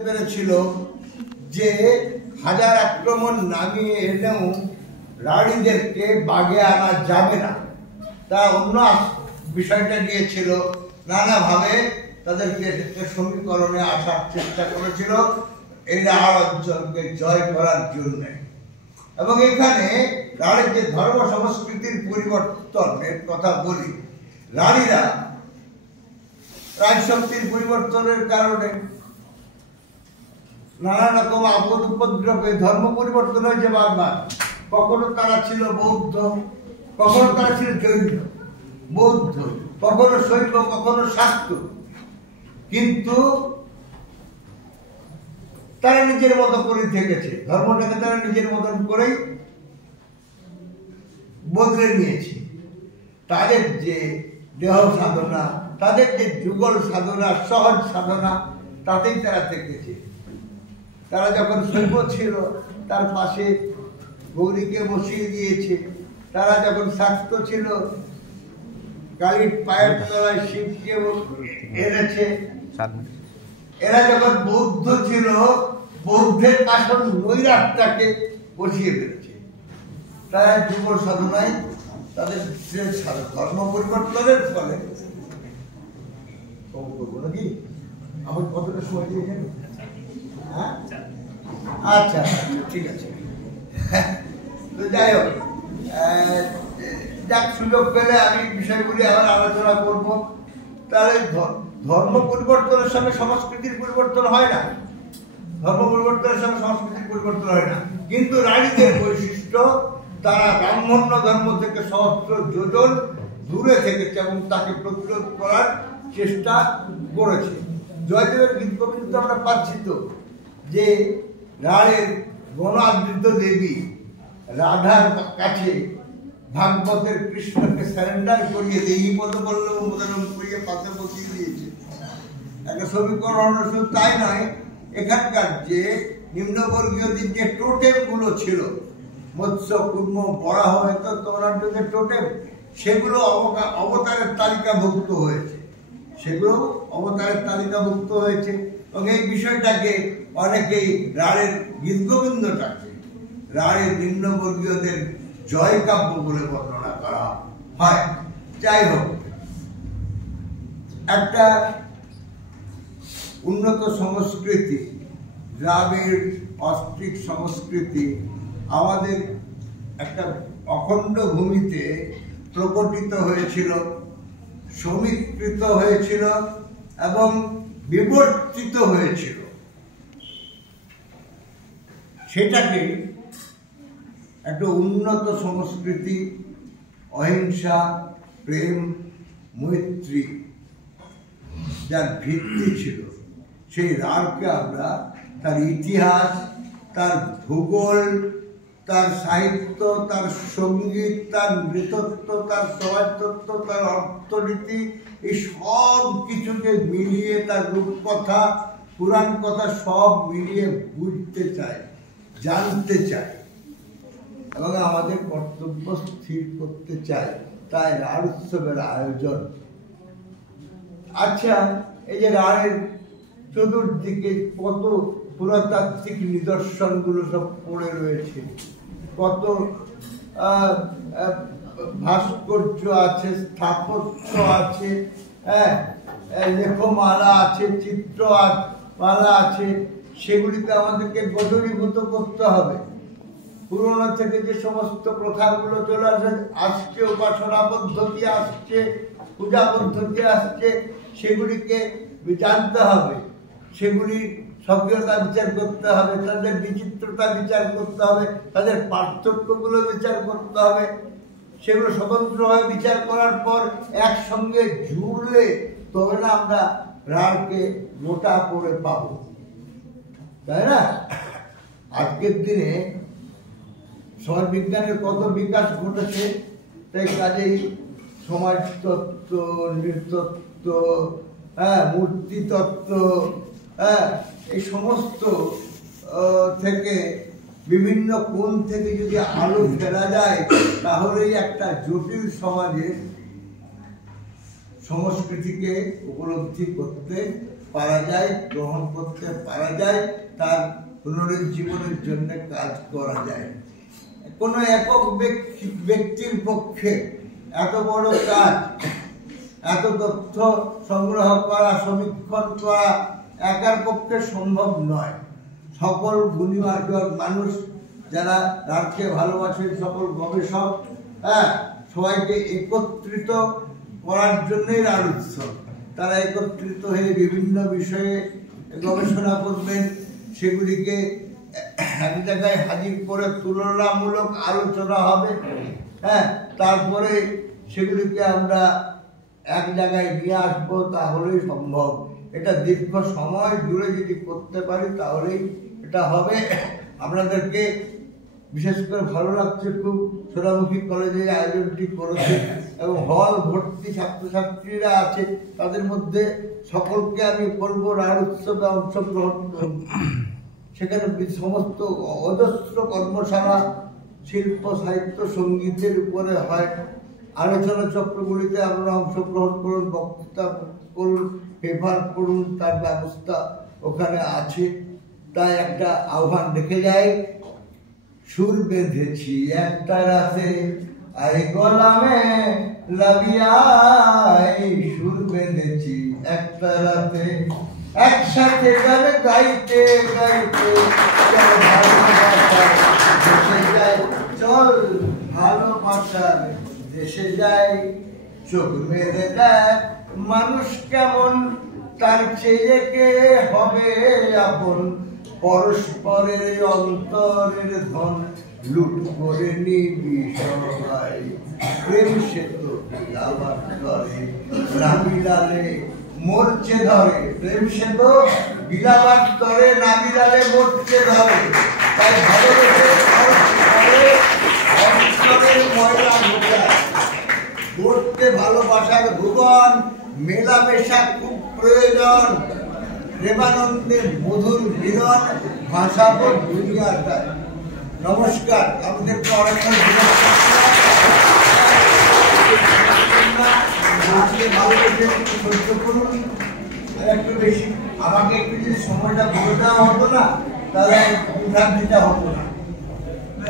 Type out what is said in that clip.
পেরেছিল যে হাজার আক্রমণ নামিয়ে এনেও রানীদেরকে বাগে আনা যাবে না। তারা অন্য বিষয়টা নিয়েছিল, নানাভাবে তাদেরকে সমীকরণে আসার চেষ্টা করেছিল এই রাঢ় অঞ্চলকে জয় করার জন্য। এবং এখানে রাঢ়ের যে ধর্ম সংস্কৃতির পরিবর্তনের কথা বলি, রানীরা রাজশক্তির পরিবর্তনের কারণে নানা রকম আপদ উপদ্রবে ধর্ম পরিবর্তন হয়েছে বারবার। কখনো তারা ছিল বৌদ্ধ, কখনো তারা ছিল জৈন, বৌদ্ধ, কখনো শৈব, কখনো শাক্ত, কিন্তু তারা নিজের মতো করে থেকেছে। ধর্মটাকে তারা নিজের মতন করেই বদলে নিয়েছে। তাদের যে দেহ সাধনা, তাদের যে যুগল সাধনা, সহজ সাধনা, তাতেই তারা থেকেছে। তারা যখন শৈব ছিল তার পাশে গৌরীকে বসিয়ে দিয়েছে। তারা যখন শাক্ত ছিল কালীর পায়ের তলায় শিবকে এনেছে। এরা যখন বৌদ্ধ ছিল বৌদ্ধের আসল নৈরাটটাকে বসিয়ে ফেলেছে। তারা যুগল সাধনায় তাদের ধর্ম পরিবর্তনের ফলে নাকি আমার কতটা সময় দিয়েছেন? আচ্ছা ঠিক আছে। তো যাই হোক, যাক সুযোগ পেলে আমি বিষয়গুলি আবার আলোচনা করব। তাহলে ধর্ম পরিবর্তনের সঙ্গে সংস্কৃতির পরিবর্তন হয় না, ধর্ম পরিবর্তনের সঙ্গে সংস্কৃতির পরিবর্তন হয় না। কিন্তু রানীদের বৈশিষ্ট্য, তারা ব্রাহ্মণ্য ধর্ম থেকে সহস্র যোজন দূরে থেকেছে এবং তাকে প্রতিরোধ করার চেষ্টা করেছে। জয়দেবের গীত গোবিন্দ আমরা পাচ্ছি তো যে রাঢ়ের গণাদৃত দেবী রাধার কাছে ভাগবতের কৃষ্ণকে স্যারেন্ডার করিয়ে দিয়ে এই পদবল্লভ মোদনম করিয়ে পাশে বসিয়ে দিয়েছে। একটা সমীকরণ শুধু তাই নয়, এখানকার যে নিম্নবর্গীয়দের যে টোটেম গুলো ছিল, মৎস্য, কুর্ম, বরাহ, তোমরা টোটেম, সেগুলো অবতারের তালিকাভুক্ত হয়েছে, সেগুলো অবতারের তালিকাভুক্ত হয়েছে। এবং এই বিষয়টাকে অনেকেই রাঢ়ের গীতগোবিন্দটাকে রাঢ়ের নিম্নবর্গীয়দের জয় কাব্য বলে বর্ণনা করা হয়। যাই হোক, একটা উন্নত সংস্কৃতি, দ্রাবিড় অস্ট্রিক সংস্কৃতি আমাদের একটা অখণ্ড ভূমিতে প্রকটিত হয়েছিল, সমীকৃত হয়েছিল এবং বিবর্তিত হয়েছিল। সেটাকে একটা উন্নত সংস্কৃতি, অহিংসা, প্রেম, মৈত্রী যার ভিত্তি ছিল, সেই রাঢ়কে আমরা তার ইতিহাস, তার ভূগোল, তার সাহিত্য, তার সঙ্গীত, তার নৃতত্ব, তার সমাজতত্ত্ব, তার অর্থনীতি, এই সব কিছুকে মিলিয়ে, তার রূপকথা, পুরাণ কথা সব মিলিয়ে বুঝতে চাই, জানতে চাই এবং আমাদের কর্তব্য স্থির করতে চাই। তাই রাঢ় উৎসবের আয়োজন। আচ্ছা, এই যে রাঢ়ের চতুর্দিকে কত পুরাতাত্ত্বিক নিদর্শনগুলো সব পড়ে রয়েছে, কত ভাস্কর্য আছে, স্থাপত্য আছে, লেখমালা আছে, চিত্রমালা আছে, সেগুলিকে আমাদেরকে গঠনীভূত করতে হবে। পুরোনো থেকে যে সমস্ত প্রথাগুলো চলে আসছে, উপাসনা পদ্ধতি আসছে, পূজা পদ্ধতি আসছে, সেগুলিকে জানতে হবে, সেগুলির সক্রিয়তা বিচার করতে হবে, তাদের বিচিত্রতা বিচার করতে হবে, তাদের পার্থক্যগুলো বিচার করতে হবে। সেগুলো স্বতন্ত্রভাবে বিচার করার পর একসঙ্গে জুড়লে তবে না আমরা রাঢ়কে মোটা করে পাবো, তাই না? আজকের দিনে সমাজ বিজ্ঞানের কত বিকাশ ঘটেছে, তাই কাজেই সমাজতত্ত্ব, নৃতত্ত্ব, মূর্তিতত্ত্ব, এই সমস্ত থেকে বিভিন্ন কোণ থেকে যদি আলো ফেলা যায়, তাহলেই একটা জটিল সমাজের সংস্কৃতিকে উপলব্ধি করতে পারা যায়, গ্রহণ করতে পারা যায়, তার পুনরুজ্জীবনের জন্য কাজ করা যায়। কোনো একক ব্যক্তির পক্ষে এত বড় কাজ, এত তথ্য সংগ্রহ করা, সমীক্ষণ করা একার পক্ষে সম্ভব নয়। সকল গুণী মানুষ যারা রাজ্যকে ভালোবাসেন, সকল গবেষক, সবাইকে একত্রিত করার জন্যই রাঢ় উৎসব। তারা একত্রিত হয়ে বিভিন্ন বিষয়ে গবেষণা করবেন, সেগুলিকে এক জায়গায় হাজির করে তুলনামূলক আলোচনা হবে। তারপরে সেগুলিকে আমরা এক জায়গায় নিয়ে আসবো, তাহলেই সম্ভব। এটা দীর্ঘ সময় জুড়ে যদি করতে পারি তাহলেই এটা হবে। আপনাদেরকে বিশেষ করে ভালো লাগছে খুব, সোনামুখী কলেজে আয়োজনটি করেছে এবং হল ভর্তি ছাত্রছাত্রীরা আছে, তাদের মধ্যে সকলকে আমি বলবো রাঢ় উৎসবে অংশগ্রহণ করুন। সেখানে সমস্ত অজস্র কর্মশালা, শিল্প, সাহিত্য, সঙ্গীতের উপরে হয়। আলোচনা চক্রগুলিতে আপনারা অংশগ্রহণ করুন, বক্তৃতা করুন, পেপার পড়ুন, তার ব্যবস্থা ওখানে আছে। তাই একটা আহ্বান রেখে যায়, সুর বেঁধেছি একটা রাতে আই গোলামে লাবিয়াই, সুর বেঁধেছি একটা রাতে একসাথে গানে গাইতে গাইতে চল ভালোবাসার দেশে যাই। চোখ মেরে দেখ মানুষ কেমন, তার চেয়ে কে হবে আপন, পরস্পরের অন্তরের ধন লুট করে নিবি সবাই। প্রেম সে তো বিলাবার করে, না বিলালে মরছে ধরে। প্রেম সে তো বিলাবার করে, না বিলালে মরছে ধরে। তাই ভালোবেসে অন্তরের ময়লা ঘোচায় করতে ভালোবাসার ভুবন, মেলামেশা খুব প্রয়োজন। প্রেমানন্দের মধুর মিলন ভাষাবো দুনিয়াটা। নমস্কার, আমাদের একটু বেশি আমাকে একটু যদি সময়টা বলে দেওয়া হতো না, তাহলে বিভ্রান্তিটা হতো না।